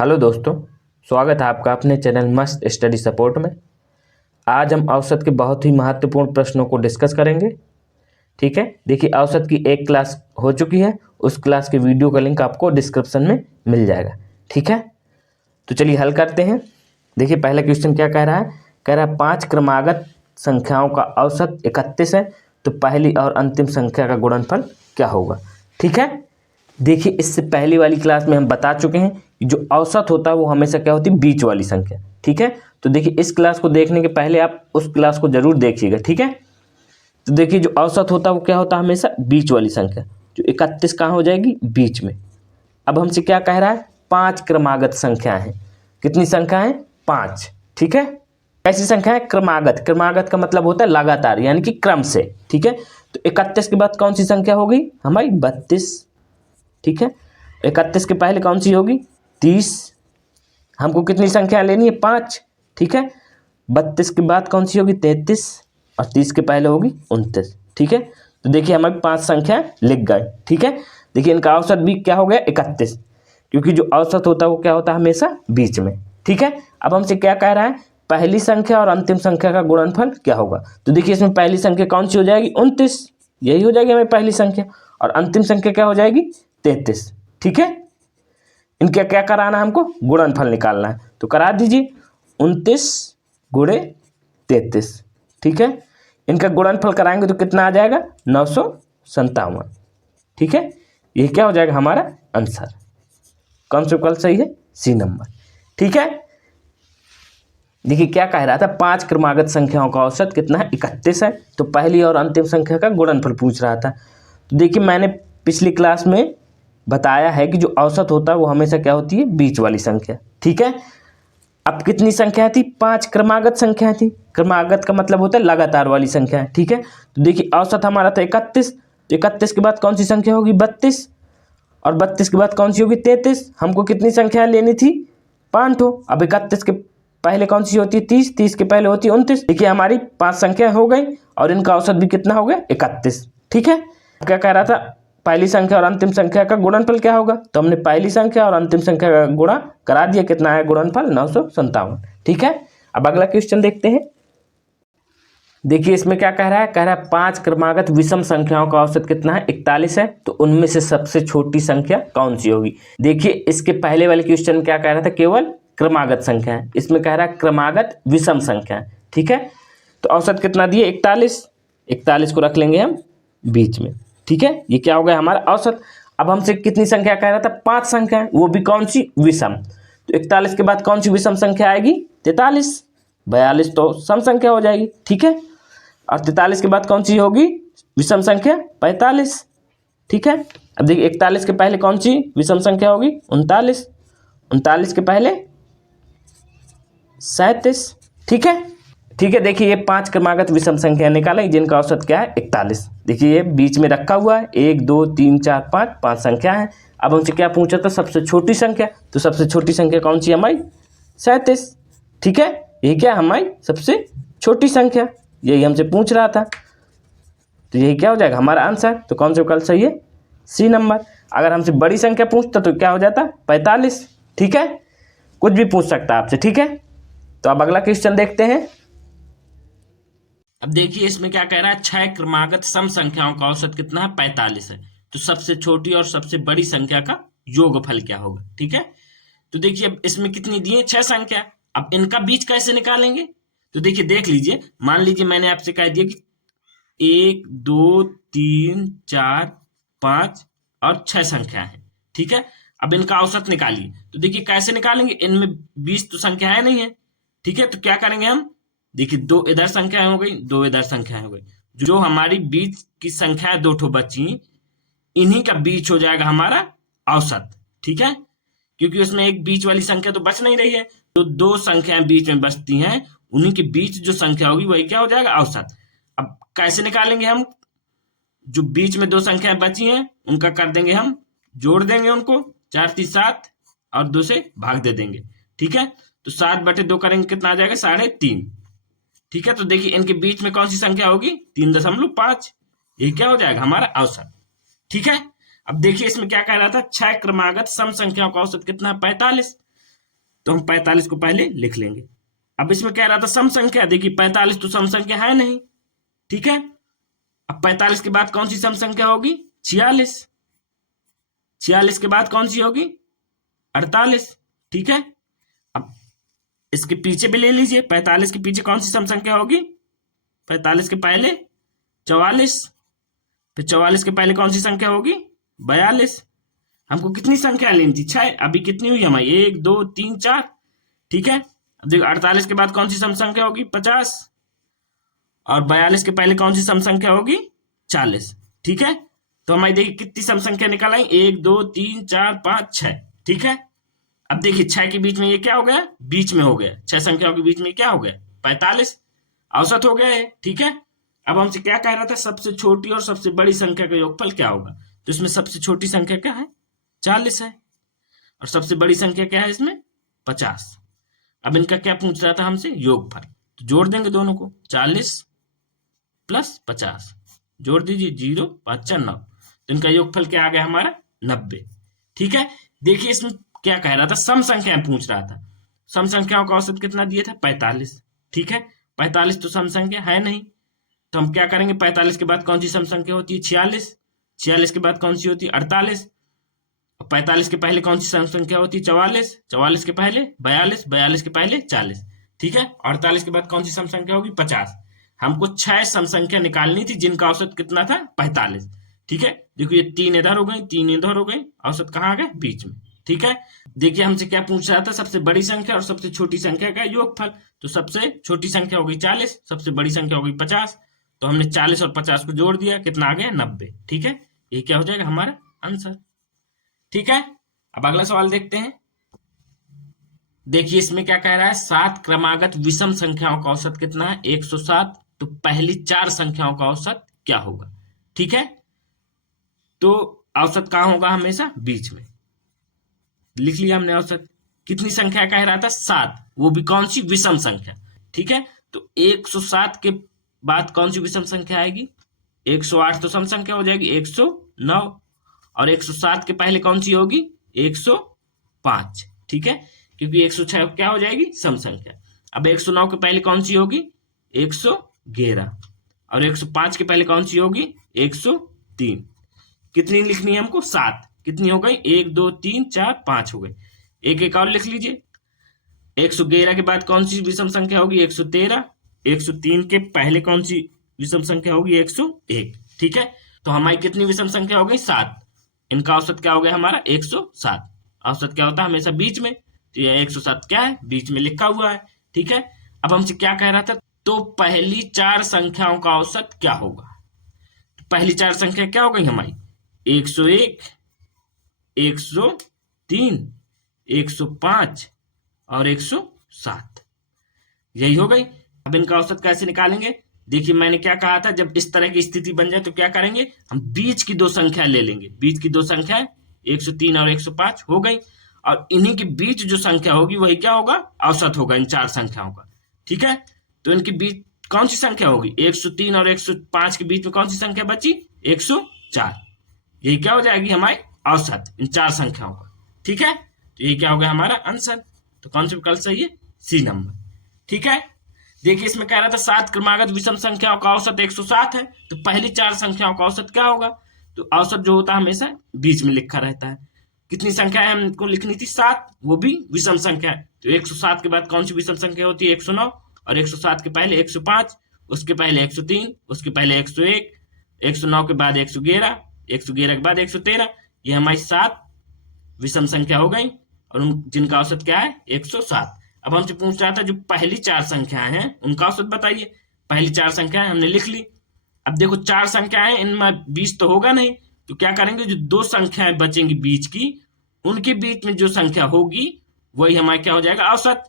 Hello दोस्तों, स्वागत है आपका अपने चैनल मस्त स्टडी सपोर्ट में। आज हम औसत के बहुत ही महत्वपूर्ण प्रश्नों को डिस्कस करेंगे। ठीक है, देखिए औसत की एक क्लास हो चुकी है, उस क्लास के वीडियो का लिंक आपको डिस्क्रिप्शन में मिल जाएगा। ठीक है, तो चलिए हल करते हैं। देखिए पहला क्वेश्चन क्या कह रहा है, कह रहा है 5 क्रमागत संख्याओं का औसत 31 है, तो पहली और अंतिम संख्या का गुणनफल क्या होगा। ठीक है, देखिए इससे पहली वाली क्लास में हम बता चुके हैं कि जो औसत होता है वो हमेशा क्या होती है, बीच वाली संख्या। ठीक है, तो देखिए इस क्लास को देखने के पहले आप उस क्लास को जरूर देखिएगा। ठीक है, तो देखिए जो औसत होता है वो क्या होता है, हमेशा बीच वाली संख्या। जो 31 कहाँ हो जाएगी, बीच में। अब हमसे क्या कह रहा है, 5 क्रमागत संख्या है। कितनी संख्या है, 5। ठीक है, कैसी संख्या है, क्रमागत। क्रमागत का मतलब होता है लगातार, यानी कि क्रम से। ठीक है, तो 31 के बाद कौन सी संख्या होगी हमारी, 32। ठीक है, 31 के पहले कौन सी होगी, 30। हमको कितनी संख्या लेनी है, 5। ठीक है, 32 के बाद कौन सी होगी, 33, और 30 के पहले होगी 29। ठीक है, तो देखिए हमारी 5 संख्या लिख गए। ठीक है, देखिए इनका औसत भी क्या हो गया, 31, क्योंकि जो औसत होता है वो क्या होता है, हमेशा बीच में। ठीक है, अब हमसे क्या कह रहा है, पहली संख्या और अंतिम संख्या का गुणनफल क्या होगा। तो देखिए इसमें पहली संख्या कौन सी हो जाएगी, 29, यही हो जाएगी हमारी पहली संख्या, और अंतिम संख्या क्या हो जाएगी, 33। ठीक है, इनका क्या कराना है, हमको गुणनफल निकालना है, तो करा दीजिए 29 गुणे 33। ठीक है, इनका गुणनफल कराएंगे तो कितना आ जाएगा, 957। ठीक है, ये क्या हो जाएगा हमारा आंसर। कौन सा विकल्प सही है, सी नंबर। ठीक है, देखिए क्या कह रहा था, 5 क्रमागत संख्याओं का औसत कितना है, 31 है, तो पहली और अंतिम संख्या का गुणनफल पूछ रहा था। तो देखिए मैंने पिछली क्लास में बताया है कि जो औसत होता है वो हमेशा क्या होती है, बीच वाली संख्या। ठीक है, अब कितनी संख्या थी, 5 क्रमागत संख्या थी। क्रमागत का मतलब होता है लगातार वाली संख्या। ठीक है, तो देखिए औसत हमारा था 31, तो 31 के बाद कौन सी संख्या होगी, 32, और 32 के बाद कौन सी होगी, 33। हमको कितनी संख्या लेनी थी, 5 ठो। अब 31 के पहले कौन सी होती है, 30, 30 के पहले होती है 29। देखिए हमारी 5 संख्या हो गई, और इनका औसत भी कितना हो गया, 31। ठीक है, क्या कह रहा था, पहली संख्या और अंतिम संख्या का गुणनफल क्या होगा, तो हमने पहली संख्या और अंतिम संख्या का गुणा करा दिया, कितना है गुणनफल, 957। ठीक है, अब अगला क्वेश्चन देखते हैं। देखिए इसमें क्या कह रहा है, कह रहा है 5 क्रमागत विषम संख्याओं का औसत कितना है, 41 है, तो उनमें से सबसे छोटी संख्या कौन सी होगी। देखिए इसके पहले वाले क्वेश्चन में क्या कह रहा था, केवल क्रमागत संख्या है, इसमें कह रहा है क्रमागत विषम संख्या है। ठीक है, तो औसत कितना दिए, 41, 41 को रख लेंगे हम बीच में। ठीक है, ये क्या हो गया हमारा औसत। अब हमसे कितनी संख्या कह रहा था, 5 संख्या, वो भी कौन सी, विषम। तो 41 के बाद कौन सी विषम संख्या आएगी, 43, 42 तो सम संख्या हो जाएगी। ठीक है, और 43 के बाद कौन सी होगी विषम संख्या, 45। ठीक है, अब देखिए 41 के पहले कौन सी विषम संख्या होगी, 39, 39 के पहले 37। ठीक है, ठीक है, देखिए ये 5 क्रमागत विषम संख्या निकालें जिनका औसत क्या है, 41। देखिए ये बीच में रखा हुआ है, 1 2 3 4 5, 5 संख्या है। अब हमसे क्या पूछा था, सबसे छोटी संख्या, तो सबसे छोटी संख्या कौन सी हमारी, 37। ठीक है, ये क्या हमारी सबसे छोटी संख्या, यही हमसे पूछ रहा था, तो यही क्या हो जाएगा हमारा आंसर। तो कौन सा विकल्प सही है, सी नंबर। अगर हमसे बड़ी संख्या पूछता तो क्या हो जाता, 45। ठीक है, कुछ भी पूछ सकता है आपसे। ठीक है, तो अब अगला क्वेश्चन देखते हैं। अब देखिए इसमें क्या कह रहा है, 6 क्रमागत सम संख्याओं का औसत कितना है, 45 है, तो सबसे छोटी और सबसे बड़ी संख्या का योगफल क्या होगा। ठीक है, तो देखिए अब इसमें कितनी दी है, 6 संख्या। अब इनका बीच कैसे निकालेंगे, तो देखिए देख लीजिए, मान लीजिए मैंने आपसे कह दिया कि 1 2 3 4 5 और 6 संख्या है। ठीक है, अब इनका औसत निकालिए, तो देखिए कैसे निकालेंगे, इनमें 20 तो संख्या है नहीं है। ठीक है, तो क्या करेंगे हम, देखिए 2 इधर संख्याएं हो गई, 2 इधर संख्याएं हो गई, जो हमारी बीच की संख्या 2 ठो बची, इन्हीं का बीच हो जाएगा हमारा औसत। ठीक है, क्योंकि उसमें एक बीच वाली संख्या तो बच नहीं रही है, तो 2 संख्याएं बीच में बचती हैं, उन्हीं के बीच जो संख्या होगी वही क्या हो जाएगा, औसत। अब कैसे निकालेंगे हम, जो बीच में 2 संख्याएं बची हैं उनका कर देंगे हम, जोड़ देंगे उनको, 4 3 7, और 2 से भाग दे देंगे। ठीक है, तो 7/2 करेंगे, कितना आ जाएगा, 3.5। ठीक है, तो देखिए इनके बीच में कौन सी संख्या होगी, 3.5, ये क्या हो जाएगा हमारा औसत। ठीक है, अब देखिए इसमें क्या कह रहा था, 6 क्रमागत सम संख्याओं का औसत कितना है, 45। तो हम 45 को पहले लिख लेंगे। अब इसमें कह रहा था सम संख्या, देखिए 45 तो सम संख्या है नहीं, ठीक है। अब 45 के बाद कौन सी सम संख्या होगी? 46। 46 के बाद कौन सी होगी? 48, ठीक है। अब इसके पीछे भी ले लीजिए, 45 के पीछे कौन सी सम संख्या होगी? 45 के पहले 44, फिर 44 के पहले कौन सी संख्या होगी? 42। हमको कितनी संख्या लेनी थी? 6। अभी कितनी हुई हमारी? 1 2 3 4, ठीक है। अब देखो 48 के बाद कौन सी सम संख्या होगी? 50, और 42 के पहले कौन सी सम संख्या होगी? 40, ठीक है। तो हमारी देखिए कितनी सम संख्या निकाल आई? 1 2 3 4 5 6, ठीक है। अब देखिए 6 के बीच में ये क्या हो गया? बीच में हो गया, 6 संख्याओं के बीच में क्या हो गया? 45, औसत हो गया है, ठीक है। अब हमसे क्या कह रहा था? सबसे छोटी और सबसे बड़ी संख्या का योगफल क्या होगा? तो इसमें सबसे छोटी संख्या क्या है? 40 है, और सबसे बड़ी संख्या क्या है इसमें? 50। अब इनका क्या पूछ रहा था हमसे? योगफल। तो जोड़ देंगे दोनों को, 40 प्लस 50, जोड़ दीजिए, 0 5 9, तो इनका योगफल क्या आ गया हमारा? 90, ठीक है। देखिए इसमें क्या कह रहा था? सम संख्याएं पूछ रहा था। सम संख्याओं का औसत कितना दिया था? 45, ठीक है। 45 तो सम संख्या है नहीं, तो हम क्या करेंगे? 45 के बाद कौन सी सम संख्या होती है? 46। 46 के बाद कौन सी होती है? 48। 45 के पहले कौन सी सम संख्या होती है? 44। 44 के पहले 42। 42 के पहले 40, ठीक है। 48 के बाद कौन सी सम संख्या होगी? 50। हमको 6 सम संख्या निकालनी थी जिनका औसत कितना था? 45, ठीक है। देखो ये 3 इधर हो गई, 3 इधर हो गई, औसत कहाँ आ गए? बीच में, ठीक है। देखिए हमसे क्या पूछ रहा था? सबसे बड़ी संख्या और सबसे छोटी संख्या का योगफल। तो सबसे छोटी संख्या हो गई 40, सबसे बड़ी संख्या हो गई 50, तो हमने 40 और 50 को जोड़ दिया, कितना आ गया? 90, ठीक है। ये क्या हो जाएगा? हमारा आंसर, ठीक है। अब अगला सवाल देखते हैं। देखिए इसमें क्या कह रहा है? 7 क्रमागत विषम संख्याओं का औसत कितना है? 107। तो पहली 4 संख्याओं का औसत क्या होगा? ठीक है, तो औसत कहां होगा? हमेशा बीच में। लिख लिया हमने औसत। कितनी संख्या कह रहा था? 7, वो भी कौन सी? विषम संख्या, ठीक है। तो 107 के बाद कौन सी विषम संख्या आएगी? 108 तो सम संख्या हो जाएगी, 109, और 107 के पहले कौन सी होगी? 105, ठीक है, क्योंकि 106 क्या हो जाएगी? सम संख्या। अब 109 के पहले कौन सी होगी? 111, और 105 के पहले कौन सी होगी? 103। कितनी लिखनी है हमको? 7। कितनी हो गई? 1 2 3 4 5 हो गई। एक एक और लिख लीजिए। 111 के बाद कौन सी विषम संख्या होगी? 113। 103 के पहले कौन सी विषम संख्या होगी? 101, ठीक है। तो हमारी कितनी विषम संख्या हो गई? 7। इनका औसत क्या हो गया हमारा? 107। औसत क्या होता है? हमेशा बीच में, तो यह 107 क्या है? बीच में लिखा हुआ है, ठीक है। अब हमसे क्या कह रहा था? तो पहली 4 संख्याओं का औसत क्या होगा? तो पहली 4 संख्या क्या हो गई हमारी? 101, 103, 105 और 107, यही हो गई। अब इनका औसत कैसे निकालेंगे? देखिए मैंने क्या कहा था, जब इस तरह की स्थिति बन जाए तो क्या करेंगे? हम बीच की 2 संख्या ले लेंगे। बीच की 2 संख्या 103 और 105 हो गई, और इन्हीं के बीच जो संख्या होगी वही क्या होगा? औसत होगा इन 4 संख्याओं का, ठीक है। तो इनके बीच कौन सी संख्या होगी? 103 और 105 के बीच में कौन सी संख्या बची? 104। यही क्या हो जाएगी? हमारी औसत इन 4 संख्याओं का, ठीक है। तो ये क्या हो गया? हमारा आंसर। तो कौन सा विकल्प सही है? सी नंबर, ठीक है। देखिए इसमें कह रहा था 7 क्रमागत विषम संख्याओं का औसत 107 है, तो पहली 4 संख्याओं का औसत क्या होगा? तो औसत जो होता है हमेशा बीच में लिखा रहता है। कितनी संख्या है हमको लिखनी थी? 7, वो भी विषम संख्या है। तो 107 के बाद कौन सी विषम संख्या होती है? 109, और 107 के पहले 105, उसके पहले 103, उसके पहले 101, 109 के बाद 111, 111 के बाद 113। ये हमारी 7 विषम संख्या हो गई, और उन जिनका औसत क्या है? 107। अब हमसे पूछ रहा था जो पहली 4 संख्याएं हैं उनका औसत बताइए। पहली 4 संख्याएं हमने लिख ली। अब देखो 4 संख्याएं, इनमें 20 तो होगा नहीं, तो क्या करेंगे? जो 2 संख्याएं बचेंगी बीच की, उनके बीच में जो संख्या होगी वही हमारा क्या हो जाएगा? औसत।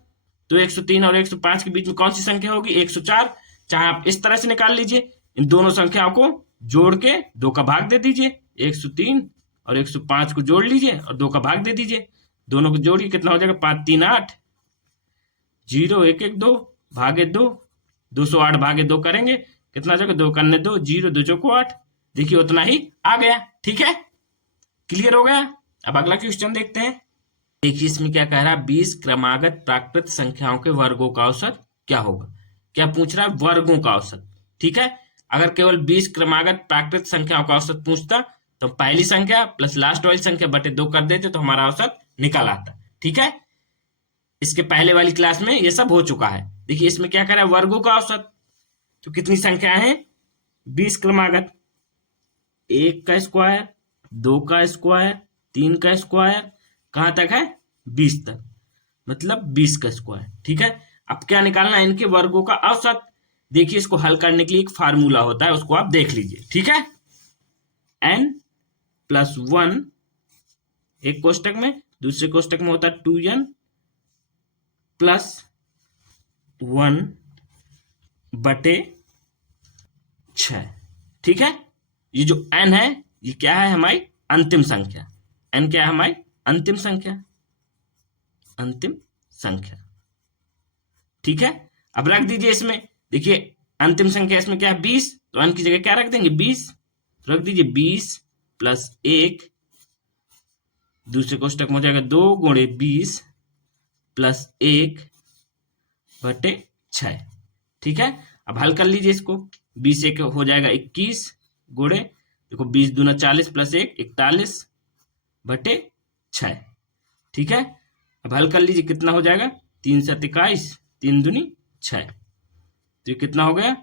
तो 103 और 105 के बीच में कौन सी संख्या होगी? 104। चाहे आप इस तरह से निकाल लीजिए, इन दोनों संख्याओं को जोड़ के 2 का भाग दे दीजिए। 103 और 105 को जोड़ लीजिए और 2 का भाग दे दीजिए। दोनों को जोड़िए, कितना हो जाएगा? 5 3 8, 0 1 1 2 भागे 2, 208 भागे 2 करेंगे, कितना जगह? 2 करने 2, 0 2 चौको 8। देखिए उतना ही आ गया, ठीक है, क्लियर हो गया। अब अगला क्वेश्चन देखते हैं। देखिए इसमें क्या कह रहा है, 20 क्रमागत प्राकृत संख्याओं के वर्गों का औसत क्या होगा। क्या पूछ रहा है, वर्गों का औसत। ठीक है, अगर केवल 20 क्रमागत प्राकृत संख्याओं का औसत पूछता तो पहली संख्या प्लस लास्ट वाली संख्या बटे 2 कर देते तो हमारा औसत निकल आता। ठीक है, इसके पहले वाली क्लास में ये सब हो चुका है। देखिए इसमें क्या कर रहा है, वर्गों का औसत। तो कितनी संख्या है, 20 क्रमागत, 1 का स्क्वायर, 2 का स्क्वायर, 3 का स्क्वायर, कहां तक है, 20 तक, मतलब 20 का स्क्वायर। ठीक है, अब क्या निकालना है, इनके वर्गों का औसत। देखिए इसको हल करने के लिए एक फार्मूला होता है, उसको आप देख लीजिए। ठीक है, n+1 एक कोष्टक में, दूसरे कोष्टक में होता है 2n प्लस 1 बटे 6। ठीक है, ये जो n है ये क्या है, हमारी अंतिम संख्या। n क्या है, हमारी अंतिम संख्या, अंतिम संख्या। ठीक है, अब रख दीजिए इसमें। देखिए अंतिम संख्या इसमें क्या है, 20, तो n की जगह क्या रख देंगे, 20। तो रख दीजिए 20 प्लस 1, दूसरे कोष्टक में हो जाएगा 2 गुणे 20 प्लस 1 बटे 6। ठीक है, अब हल कर लीजिए इसको। 20 एक हो जाएगा 21 गुणे, देखो 20 दूना 40 प्लस 1 41 बटे 6। ठीक है, अब हल कर लीजिए, कितना हो जाएगा, 3 7 21, 3 दूनी 6, तो ये कितना हो गया,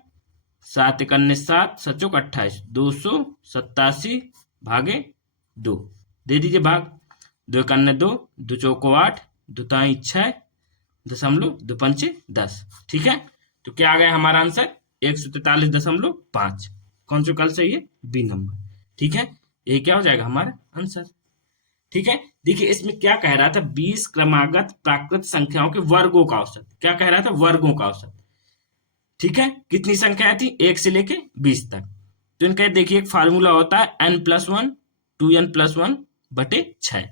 7 1 7 7 28, 287 भागे 2, दे दीजिए भाग, 2 1 2, 2 चौको 8, 2 ताई 6 दशमलव 2 पंचे 10। ठीक है, तो क्या आ गया हमारा आंसर, 143.5। कौन सा कल सही है, बी नंबर। ठीक है, ये क्या हो जाएगा हमारा आंसर। ठीक है, देखिए इसमें क्या कह रहा था, 20 क्रमागत प्राकृत संख्याओं के वर्गों का औसत। क्या कह रहा था, वर्गों का औसत। ठीक है, कितनी संख्या थी, 1 से लेके 20 तक। तो इनका देखिए एक फार्मूला होता है n+1 2n+1 बटे 6।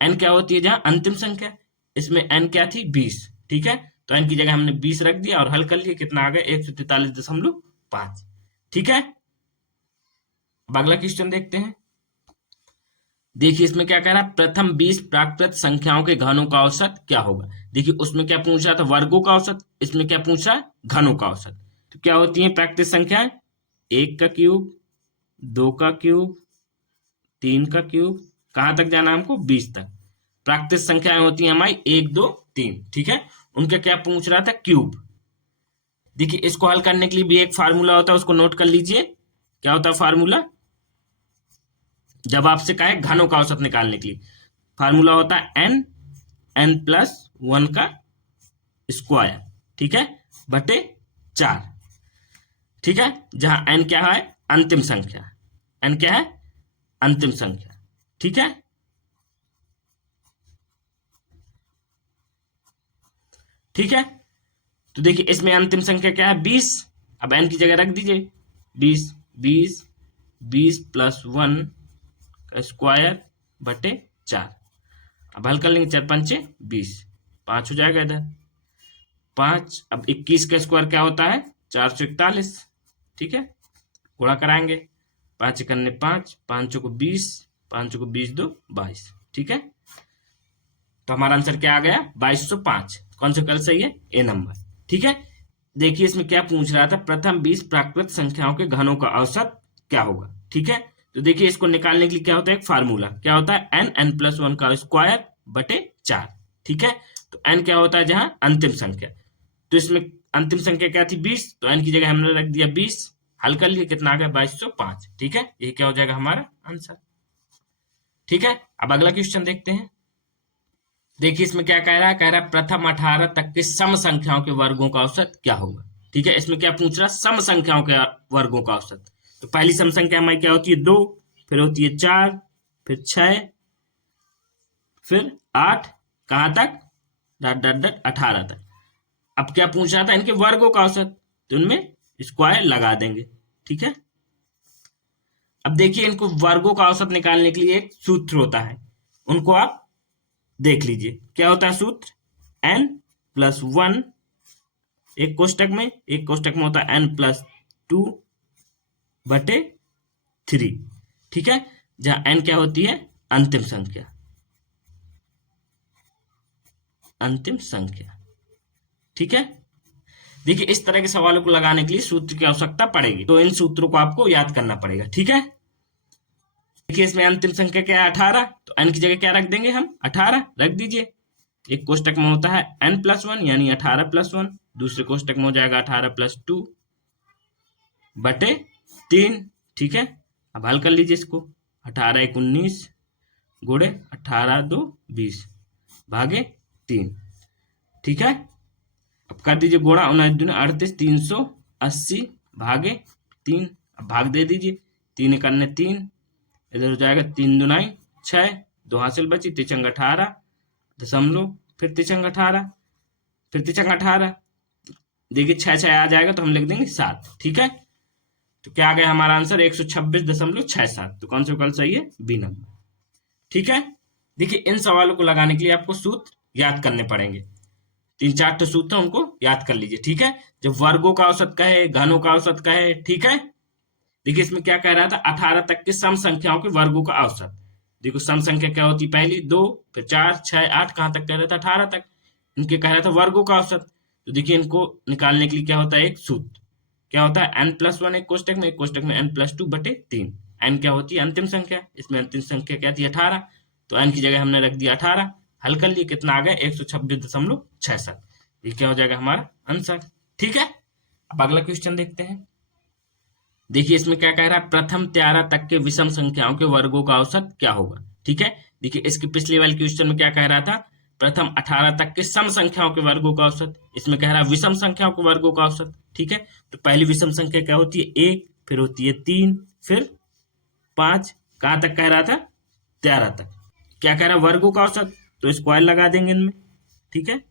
n क्या होती है, जहां अंतिम संख्या, इसमें n क्या थी, 20। ठीक है, तो n की जगह हमने 20 रख दिया और हल कर लिया, कितना आ गया, 143.5। ठीक है, अब अगला क्वेश्चन देखते हैं। देखिए इसमें क्या कह रहा है, प्रथम 20 प्राकृत संख्याओं के घनों का औसत क्या होगा। देखिए उसमें क्या पूछ रहा था, वर्गों का औसत, इसमें क्या पूछ रहा है, घनों का औसत। तो क्या होती है प्राकृत संख्याएं, 1 का क्यूब, 2 का क्यूब, 3 का क्यूब, कहां तक जाना हमको, 20 तक। प्राकृत संख्याएं होती हैं हमारी 1 2 3। ठीक है, उनका क्या पूछ रहा था, क्यूब। देखिए इसको हल करने के लिए भी एक फार्मूला होता है, उसको नोट कर लीजिए। क्या होता है फार्मूला, जब आपसे कहे घनों का औसत निकालने के लिए, फार्मूला होता है n+1 का स्क्वायर। ठीक है, बटे 4। ठीक है, जहां n क्या है, अंतिम संख्या, n क्या है, अंतिम संख्या। ठीक है, ठीक है, तो देखिए इसमें अंतिम संख्या क्या है, 20। अब n की जगह रख दीजिए 20, 20 20 प्लस 1 का स्क्वायर बटे 4। अब हल कर लेंगे, 4 पंचे 20, 5 हो जाएगा इधर 5। अब 21 का स्क्वायर क्या होता है, 441। ठीक है, गुणा कराएंगे, 5 1 5, 5 को 20, 5 को 20 2 22। ठीक है, तो हमारा आंसर क्या आ गया, 2205। कौन सा कल सही है, ए नंबर। ठीक है, देखिए इसमें क्या पूछ रहा था, प्रथम 20 प्राकृत संख्याओं के घनों का औसत क्या होगा। ठीक है, तो देखिए इसको निकालने के लिए क्या होता है, एक फार्मूला क्या होता है, n+1 का स्क्वायर बटे 4। ठीक है, तो n क्या होता है, जहां अंतिम संख्या, तो इसमें अंतिम संख्या क्या थी, 20, तो n की जगह हमने रख दिया 20। हल कर लिए, कितना आ गया, 2205। ठीक है, ये क्या हो जाएगा हमारा आंसर। ठीक है, अब अगला क्वेश्चन देखते हैं। देखिए इसमें क्या कह रहा है, कह रहा है प्रथम 18 तक के सम संख्याओं के वर्गों का औसत क्या होगा। ठीक है, इसमें क्या पूछ रहा है, सम संख्याओं के वर्गों का औसत। तो पहली सम संख्या हमारी क्या होती है, 2, फिर होती है 4, फिर 6, फिर 8, कहां तक, डॉट डॉट डॉट 18 तक। अब क्या पूछ रहा था, इनके वर्गों का औसत, तो इनमें स्क्वायर लगा देंगे। ठीक है, अब देखिए इनको वर्गों का औसत निकालने के लिए एक सूत्र होता है, उनको आप देख लीजिए। क्या होता है सूत्र, n+1 एक कोष्टक में, एक कोष्टक में होता है n+2 बटे 3। ठीक है, जहां n क्या होती है, अंतिम संख्या। अंतिम संख्या। ठीक है, देखिए इस तरह के सवालों को लगाने के लिए सूत्र की आवश्यकता पड़ेगी, तो इन सूत्रों को आपको याद करना पड़ेगा। ठीक है, देखिए इसमें अंतिम संख्या क्या है 18, तो n की जगह क्या रख देंगे हम 18 रख दीजिए। एक कोष्टक में होता है n+1 यानी 18+1, दूसरे कोष्टक में हो जाएगा 18+2 बटे 3। ठीक है, अब हल कर लीजिए इसको, 18 × 19 गुणे 18 × 2 20 भागे 3। ठीक है, अब कर दीजिए गुणा, 19 × 38 380 भागे 3। अब भाग दे दीजिए, 3 × 1 3, इधर हो जाएगा 3 दूनी 6, 2 हासिल बची, तिचंग 18 दशमलव, फिर तिचंग 18, फिर तिचंग 18, देखिए 6 आ जाएगा तो हम लिख देंगे 7। ठीक है, तो क्या आ गया हमारा आंसर 126.67। तो कौन सा विकल्प सही है? B number. ठीक है, देखिए इन सवालों को लगाने के लिए आपको सूत्र याद करने पड़ेंगे, 3-4 सूत्र उनको याद कर लीजिए। ठीक है, जब वर्गों का औसत कहे, घनों का औसत कहे, ठीक है, देखिए इसमें क्या कह रहा था, 18 तक के सम संख्याओं के वर्गों का औसत। देखो सम संख्या क्या होती, पहली 2, फिर 4, 6, 8, कहां तक कह रहा था 18 तक, इनके कह रहा था वर्गों का औसत। तो देखिए इनको निकालने के लिए क्या होता है, एक सूत्र क्या होता है, n+1 एक कोष्टक में, एक कोष्टक में n+2 बटे 3। n क्या होती है अंतिम संख्या, इसमें अंतिम संख्या क्या थी 18, तो n की जगह हमने रख दिया 18, हल कर लिए, कितना आ गया 126.67। ये क्या हो जाएगा हमारा आंसर। ठीक है, अब अगला क्वेश्चन देखते हैं। देखिए इसमें क्या कह रहा है, प्रथम 13 तक के विषम संख्याओं के वर्गों का औसत क्या होगा। ठीक है, देखिए इसके पिछले वाले क्वेश्चन में क्या कह रहा था, प्रथम 18 तक के सम संख्याओं के वर्गों का औसत, इसमें कह रहा है विषम संख्याओं के वर्गों का औसत। ठीक है, तो पहली विषम संख्या क्या होती है 1, फिर होती है 3, फिर 5, कहां तक कह रहा था 13 तक। क्या कह रहा है वर्गों का औसत, तो स्क्वायर लगा देंगे इनमें। ठीक है,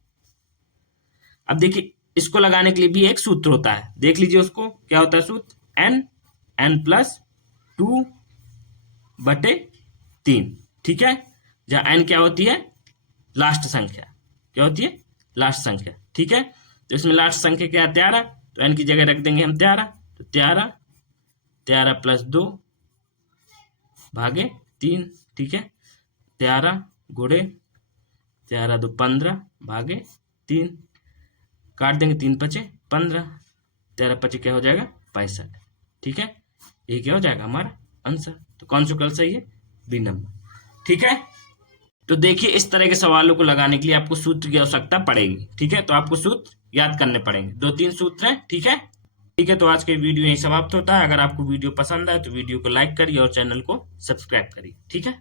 अब देखिए इसको लगाने के लिए भी एक सूत्र होता है, देख लीजिए उसको, क्या होता है सूत्र, n+2 बटे 3। ठीक है, जहां n क्या होती है लास्ट संख्या, क्या होती है लास्ट संख्या। ठीक है, तो इसमें लास्ट संख्या क्या है 13, तो n की जगह रख देंगे हम 13, तो 13+2 भागे 3। ठीक है, 13 गुणे 13 2 15 भागे 3, काट देंगे, 3 × 5 = 15, 13 × 5 क्या हो जाएगा 65। ठीक है, ये क्या हो जाएगा हमारा आंसर। तो कौन सा विकल्प सही है, बी नंबर। ठीक है, तो देखिए इस तरह के सवालों को लगाने के लिए आपको सूत्र की आवश्यकता पड़ेगी। ठीक है, तो आपको सूत्र याद करने पड़ेंगे, 2-3 सूत्र हैं। ठीक है, ठीक है, तो आज के वीडियो यहीं समाप्त होता है। अगर आपको वीडियो पसंद आए तो वीडियो को लाइक करिए और चैनल को सब्सक्राइब करिए। ठीक है।